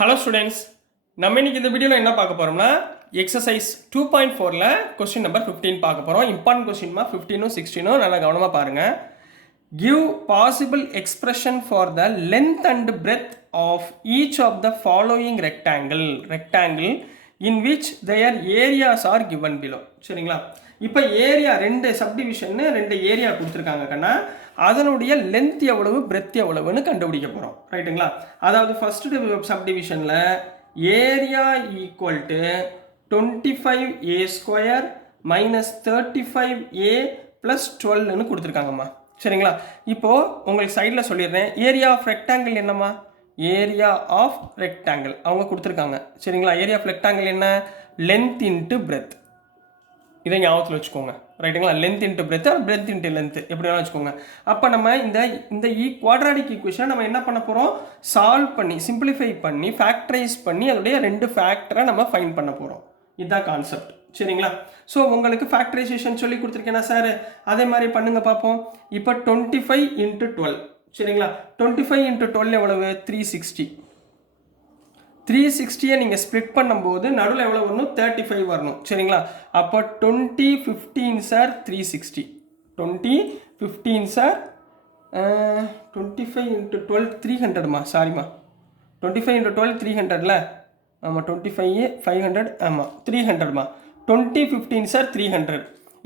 Hello students, நம்ம இன்னைக்கு இந்த வீடியோவில் என்ன பார்க்க போகிறோம்னா எக்ஸசைஸ் 2.4ல் கொஸ்டின் நம்பர் 15 பார்க்க போகிறோம். இம்பார்ட்டன்ட் கொஸ்டின்மா 15ம் 16ம் நல்லா கவனமாக பாருங்கள். Give possible expression for the length and breadth of each of the following rectangle in which their areas are given below. சரிங்களா? இப்போ ஏரியா ரெண்டு சப்டிவிஷன் ரெண்டு ஏரியா கொடுத்துருக்காங்க கண்ணா. அதனுடைய லென்த் எவ்வளவு பிரெத் எவ்வளவுன்னு கண்டுபிடிக்க போகிறோம். ரைட்டுங்களா? அதாவது ஃபர்ஸ்ட் சப்டிவிஷனில் area equal to 25a² minus 35a plus 12ன்னு கொடுத்துருக்காங்கம்மா. சரிங்களா? இப்போது உங்களுக்கு சைடில் சொல்லிடுறேன். ஏரியா ஆஃப் ரெக்டாங்கிள் என்னம்மா? ஏரியா ஆஃப் ரெக்டாங்கிள் அவங்க கொடுத்துருக்காங்க. சரிங்களா? ஏரியா ஆஃப் ரெக்டாங்கிள் என்ன? Length into breadth. இதை ஞாபகத்தில் வச்சுக்கோங்க. ரைட்டுங்களா? Length into breadth or breadth into length எப்படி வேணாலும் வச்சுக்கோங்க. அப்போ நம்ம இந்த குவாட்ராடிக் ஈக்குவேஷனை நம்ம என்ன பண்ண போகிறோம்? சால்வ் பண்ணி சிம்பிளிஃபை பண்ணி ஃபேக்டரைஸ் பண்ணி அதோடைய ரெண்டு ஃபேக்டரை நம்ம ஃபைண்ட் பண்ண போகிறோம். இதுதான் கான்செப்ட். சரிங்களா? ஸோ உங்களுக்கு ஃபேக்டரைசேஷன் சொல்லி கொடுத்துருக்கேனா சார்? அதே மாதிரி பண்ணுங்க பார்ப்போம். இப்போ 25 × 12. சரிங்களா? 25 × 12 எவ்வளவு? 360. 360 நீங்கள் ஸ்ப்ளிட் பண்ணும்போது நடுவில் எவ்வளோ வரணும்? 35 வரணும். சரிங்களா? அப்போ 20 15 சார் 360. 20 15 சார் 25 × 12 300மா. சாரிம்மா, 25 × 12 300ல. ஆமாம், 25 500. ஆமாம், 300மா. 20 15 சார் 300.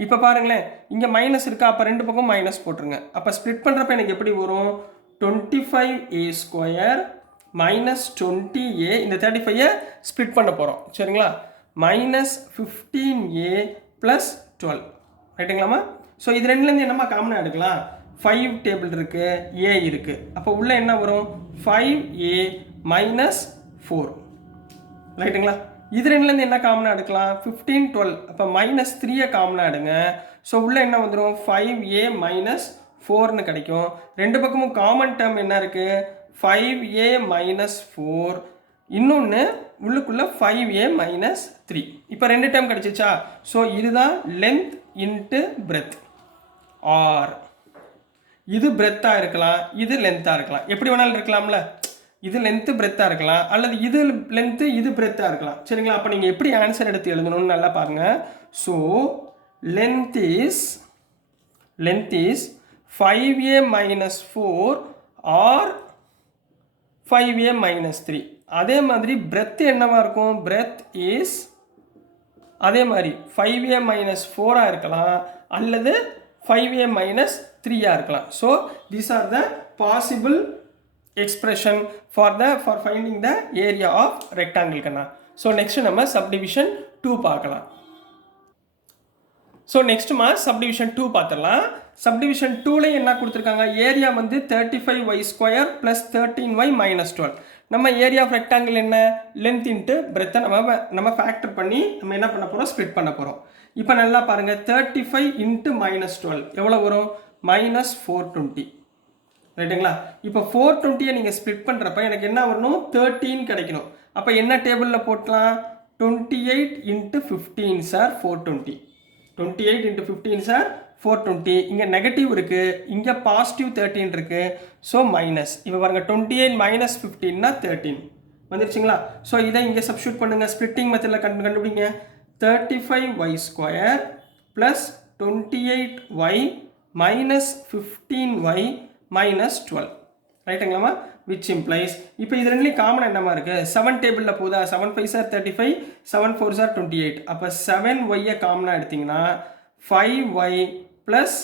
இப்போ பாருங்களேன், இங்கே மைனஸ் இருக்கா? அப்போ ரெண்டு பக்கம் மைனஸ் போட்டுருங்க. அப்போ ஸ்ப்ளிட் பண்ணுறப்ப எனக்கு எப்படி வரும்? 25a² minus 20a. இந்த 35 ஸ்ப்ளிட் பண்ண போகிறோம். சரிங்களா? Minus 15a plus 12. ரைட்டுங்களாம்மா? ஸோ இது ரெண்டுலேருந்து என்னம்மா காமனாக எடுக்கலாம்? 5 டேபிள் இருக்குது, a இருக்குது. அப்போ உள்ளே என்ன வரும்? 5a minus 4. ரைட்டுங்களா? இது ரெண்டுலேருந்து என்ன காமனாக எடுக்கலாம்? 15 12. அப்போ மைனஸ் 3 காமனாக எடுங்க. ஸோ உள்ளே என்ன வந்துடும்? 5a மைனஸ் 4ன்னு கிடைக்கும். ரெண்டு பக்கமும் காமன் டேர்ம் என்ன இருக்குது? 5a minus 4. இன்னொன்று உள்ளுக்குள்ள 5a மைனஸ் 3. இப்போ ரெண்டு டைம் கிடைச்சிச்சா? ஸோ இதுதான் லென்த் இன்ட்டு பிரெத். ஆர் இது பிரெத்தாக இருக்கலாம், இது லென்த்தாக இருக்கலாம். எப்படி வேணாலும் இருக்கலாம்ல. இது லென்த்து பிரெத்தாக இருக்கலாம், அல்லது இது லென்த்து இது பிரெத்தாக இருக்கலாம். சரிங்களா? அப்போ நீங்கள் எப்படி ஆன்சர் எடுத்து எழுதணும்னு நல்லா பாருங்கள். So length is 5a minus 4 or 5a minus 3. அதே மாதிரி பிரெத் என்னவா இருக்கும்? பிரெத் இஸ் அதே மாதிரி 5a மைனஸ் 4 இருக்கலாம், அல்லது 5a மைனஸ் 3 இருக்கலாம். So these are the possible expression for finding the area of rectangle கண்ணா. ஸோ நெக்ஸ்ட் நம்ம சப்டிவிஷன் 2 பார்க்கலாம். ஸோ நெக்ஸ்ட்டுமா சப்டிவிஷன் 2 பார்த்துடலாம். சப்டிவிஷன் 2ல என்ன கொடுத்துருக்காங்க? ஏரியா வந்து 35y² ப்ளஸ் 13y மைனஸ் 12. நம்ம ஏரியா ஆஃப் ரெக்டாங்கிள் என்ன? லென்த் இன்ட்டு பிரெத்தை நம்ம ஃபேக்டர் பண்ணி நம்ம என்ன பண்ண போகிறோம்? ஸ்ப்ளிட் பண்ண போகிறோம். இப்போ நல்லா பாருங்கள், 35 × மைனஸ் 12 எவ்வளோ வரும்? மைனஸ் 420. ரைட்டுங்களா? இப்போ 420 நீங்கள் ஸ்ப்ளிட் பண்ணுறப்ப எனக்கு என்ன வரணும்? 13 கிடைக்கணும். அப்போ என்ன டேபிளில் போட்டலாம்? 28 × 15 சார் 420. 28 × 15 சார் 420. இங்கே நெகட்டிவ் இருக்குது, இங்கே பாசிட்டிவ் 13 இருக்குது. So minus. இப்போ பாருங்கள், 28 மைனஸ் 15னா 13 வந்துருச்சுங்களா? ஸோ இதை இங்கே சப்ஸ்டியூட் பண்ணுங்கள். ஸ்ப்ளிட்டிங் மெத்தடில் கண்டுபிடிங்க. 35y² plus 28y minus 15y minus 12. ரைட்டுங்களாம்மா? விச் இம்ப்ளைஸ் இப்போ இது ரெண்டுலேயும் காமன் என்னமா இருக்குது? 7 டேபிளில் போதா? 7 5 சார் 35, 7 4 சார் 28. அப்போ 7y காமனாக எடுத்திங்கன்னா 5y ப்ளஸ்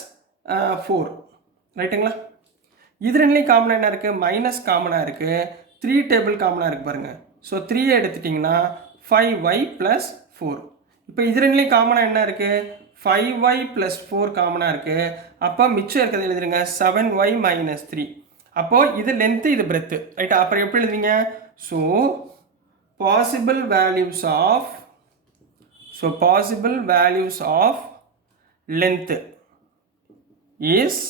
4. ரைட்டுங்களா? இது ரெண்டுலேயும் காமனாக என்ன இருக்குது? மைனஸ் காமனாக இருக்குது. 3 டேபிள் காமனாக இருக்குது பாருங்கள். ஸோ 3 எடுத்துட்டிங்கன்னா 5y ப்ளஸ் 4. இப்போ இது ரெண்டுலேயும் காமனாக என்ன இருக்குது? 5y ப்ளஸ் 4 காமனாக இருக்குது. அப்போ மிச்சம் இருக்கிறது எழுதுருங்க 7y மைனஸ் 3. அப்போது இது லென்த்து, இது பிரெத்து. ரைட்டா? அப்புறம் எப்படி எழுதுவீங்க? So possible values of length is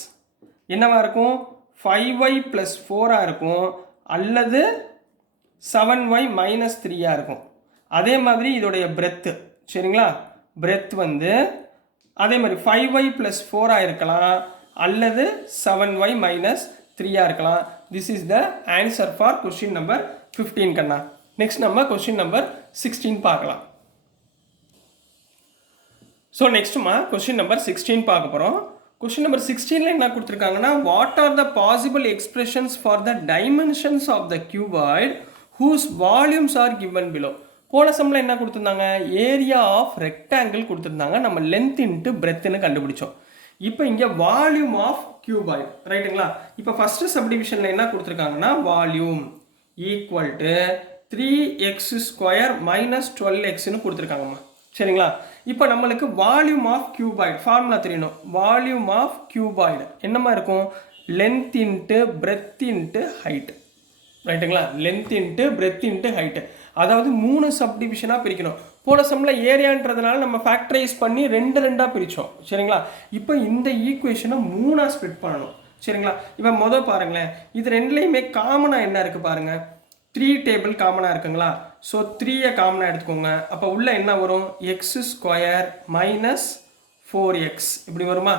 என்னவா இருக்கும்? 5y ப்ளஸ் 4 இருக்கும், அல்லது 7y மைனஸ் 3 இருக்கும். அதே மாதிரி இதோடைய பிரெத்து. சரிங்களா? பிரெத் வந்து அதே மாதிரி 5y ப்ளஸ் 4 இருக்கலாம், அல்லது 7y மைனஸ் 3 இருக்கலாம். This is the answer for question number 15 கண்ணா. நெக்ஸ்ட் நம்ம கொஸ்டின் நம்பர் 16 பார்க்கலாம். ஸோ நெக்ஸ்ட்டுமா கொஸ்டின் நம்பர் 16 பார்க்க போகிறோம். கொஸ்டின் நம்பர் 16ல என்ன கொடுத்துருக்காங்கன்னா, what are the possible expressions for the dimensions of the cuboid whose volumes are given below. போன சம்மில் என்ன கொடுத்துருந்தாங்க, ஏரியா ஆஃப் ரெக்டாங்கிள் கொடுத்துருந்தாங்க, நம்ம லென்த் இன்ட்டு பிரெத்துன்னு கண்டுபிடிச்சோம். இப்போ இங்கே வால்யூம் ஆஃப் கியூபாய்டு ரைட்டுங்களா. இப்போ ஃபஸ்ட்டு சப்டிவிஷனில் என்ன கொடுத்துருக்காங்கன்னா, volume equal to 3x² minus 12xன்னு கொடுத்துருக்காங்கம்மா. சரிங்களா. இப்போ நம்மளுக்கு வால்யூம் ஆஃப் கியூபாய்டு ஃபார்முலா தெரியணும். வால்யூம் ஆஃப் கியூபாய்டு என்னமா இருக்கும், length into breadth into height ரைட்டுங்களா. Length into breadth into height, அதாவது 3 சப்டிவிஷனாக பிரிக்கணும். போன சம்மில் ஏரியான்றதுனால நம்ம ஃபேக்டரைஸ் பண்ணி 2 பிரித்தோம். சரிங்களா. இப்போ இந்த ஈக்குவேஷனை 3 ஸ்ப்ளிட் பண்ணணும். சரிங்களா. இப்போ மொதல் பாருங்களேன், இது ரெண்டுலேயுமே காமனாக என்ன இருக்குது பாருங்கள், 3 டேபிள் காமனாக இருக்குங்களா. ஸோ 3 காமனாக எடுத்துக்கோங்க. அப்போ உள்ள என்ன வரும், x² மைனஸ் 4x இப்படி வருமா.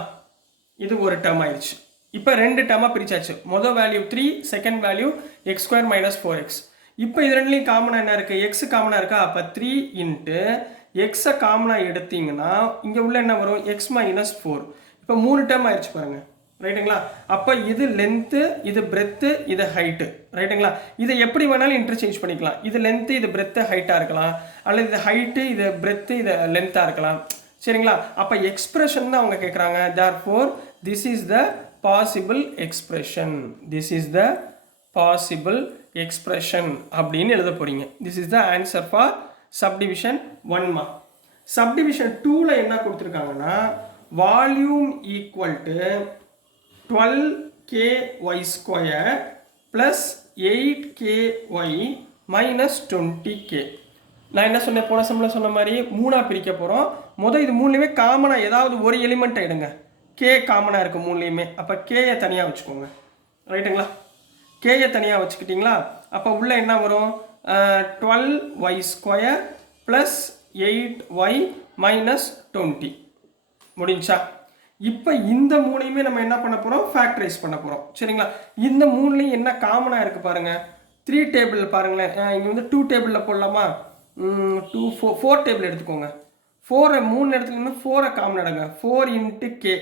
இது ஒரு டேர்ம் ஆயிடுச்சு. இப்போ 2 டேர்மாக பிரிச்சாச்சு. மொதல் value 3, second value x² minus 4x. இப்போ இது ரெண்டுலேயும் காமனாக என்ன இருக்குது, எக்ஸ் காமனாக இருக்கா. அப்போ 3 இன்ட்டு எக்ஸை காமனாக எடுத்தீங்கன்னா இங்கே உள்ள என்ன வரும், x மைனஸ் 4. இப்போ 3 டேர்ம் ஆயிடுச்சு பாருங்கள் ரைட்டுங்களா. அப்போ இது லென்த்து, இது பிரெத்து, இது ஹைட்டு ரைட்டுங்களா. இதை எப்படி வேணாலும் இன்டர்சேஞ்ச் பண்ணிக்கலாம். இது லென்த்து, இது பிரெத்து, ஹைட்டாக இருக்கலாம், அல்லது இது ஹைட்டு, இது பிரெத்து, இது லென்த்தாக இருக்கலாம். சரிங்களா. அப்போ எக்ஸ்பிரஷன் தான் அவங்க கேட்குறாங்க. Therefore this is the possible expression, this is the possible expression அப்படின்னு எழுத போகிறீங்க. This is the answer for subdivision 1மா. சப்டிவிஷன் 2ல என்ன கொடுத்துருக்காங்கன்னா, volume equal to 12ky² plus 8ky minus 20k. நான் என்ன சொன்னேன், போன சம்மில் சொன்ன மாதிரி 3 பிரிக்க போகிறோம். முதல் இது 3லையுமே காமனாக ஏதாவது ஒரு எலிமெண்ட் எடுங்க. கே காமனாக இருக்குது 3லையுமே. அப்போ கேயை தனியாக வச்சுக்கோங்க ரைட்டுங்களா. கேயை தனியாக வச்சுக்கிட்டிங்களா. அப்போ உள்ள என்ன வரும், 12y² plus 8y minus 20 முடிஞ்சா. இப்போ இந்த 3யுமே நம்ம என்ன பண்ண போகிறோம், ஃபேக்டரைஸ் பண்ண போகிறோம். சரிங்களா. இந்த 3லையும் என்ன காமனாக இருக்குது பாருங்கள், 3 டேபிள் பாருங்களேன். இங்கே வந்து 2 டேபிளில் போடலாமா, 2 4 டேபிள் எடுத்துக்கோங்க. 4 3 இடத்துல 4 காமன் எடுங்க. 4 இன்ட்டு கே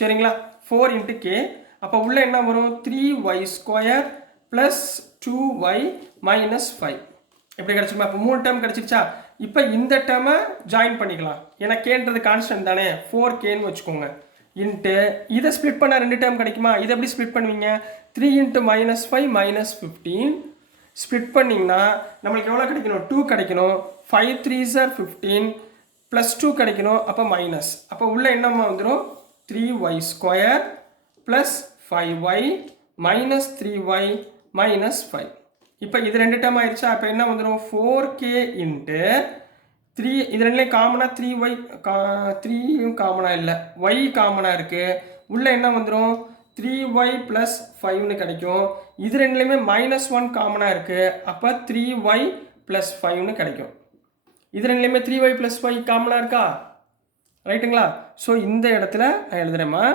சரிங்களா. 4 இன்ட்டு கே. அப்போ உள்ள என்ன வரும், 3y² ப்ளஸ் 2y மைனஸ் 5 எப்படி கிடச்சிருமா. இப்போ 3 டேர்ம் கிடச்சிருச்சா. இப்போ இந்த டேர்மை ஜாயின் பண்ணிக்கலாம். ஏன்னா கேன்றது கான்ஸ்டன்ட் தானே, 4kன்னு வச்சுக்கோங்க. இன்ட்டு இதை ஸ்ப்ளிட் பண்ணால் 2 டேர்ம் கிடைக்குமா. இதை எப்படி ஸ்ப்ளிட் பண்ணுவீங்க, 3 இன்ட்டு மைனஸ் 5 மைனஸ் 15 ஸ்ப்ளிட் பண்ணிங்கன்னா நம்மளுக்கு எவ்வளோ கிடைக்கணும், 2 கிடைக்கணும். 5 3s are 15 ப்ளஸ் 2 கிடைக்கணும். அப்போ மைனஸ், அப்போ உள்ள என்னமா வந்துடும், 3y² plus 5y minus 3y minus 5. இப்போ இது 2 டேர்ம் ஆயிடுச்சா. இப்போ என்ன வந்துடும், 4k இன்ட்டு 3. இது ரெண்டுலேயும் காமனாக 3y 3யும் காமனாக இல்லை, y காமனாக இருக்குது. உள்ளே என்ன வந்துடும், 3y ப்ளஸ் 5ன்னு கிடைக்கும். இது ரெண்டுலேயுமே -1 காமனாக இருக்குது. அப்போ 3y ப்ளஸ் 5ன்னு கிடைக்கும். இது ரெண்டுலேயுமே 3y ப்ளஸ் 5 காமனாக இருக்கா ரைட்டுங்களா. ஸோ இந்த இடத்துல நான் எழுதுறேம்மா.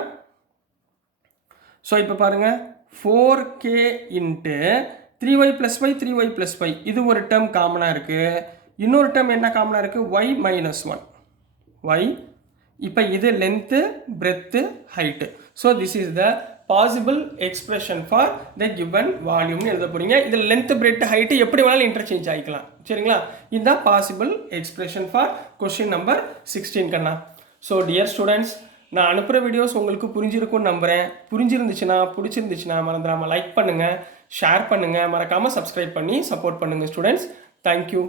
ஸோ இப்போ பாருங்கள், 4k into 3y plus 5 3y plus 5 இது ஒரு டேர்ம் காமனாக இருக்குது. இன்னொரு டேர்ம் என்ன காமனாக இருக்குது, y மைனஸ் 1 y. இப்போ இது length, breadth, height. So this is the possible expression for the given வால்யூம்னு எழுத போகிறீங்க. இதில் லென்த்து, பிரெத்து, ஹைட்டு எப்படி வேணாலும் இன்டர்சேஞ்ச் ஆகிக்கலாம். சரிங்களா. இதுதான் possible expression for question number 16 கண்ணா. ஸோ டியர் ஸ்டூடெண்ட்ஸ், நான் அனுப்புகிற வீடியோஸ் உங்களுக்கு புரிஞ்சிருக்கும்னு நம்புகிறேன். புரிஞ்சிருந்துச்சுன்னா, பிடிச்சிருந்துச்சுன்னா மறந்துடாமல் லைக் பண்ணுங்கள், ஷேர் பண்ணுங்கள், மறக்காமல் சப்ஸ்கிரைப் பண்ணி சப்போர்ட் பண்ணுங்கள் ஸ்டூடெண்ட்ஸ். தேங்க்யூ.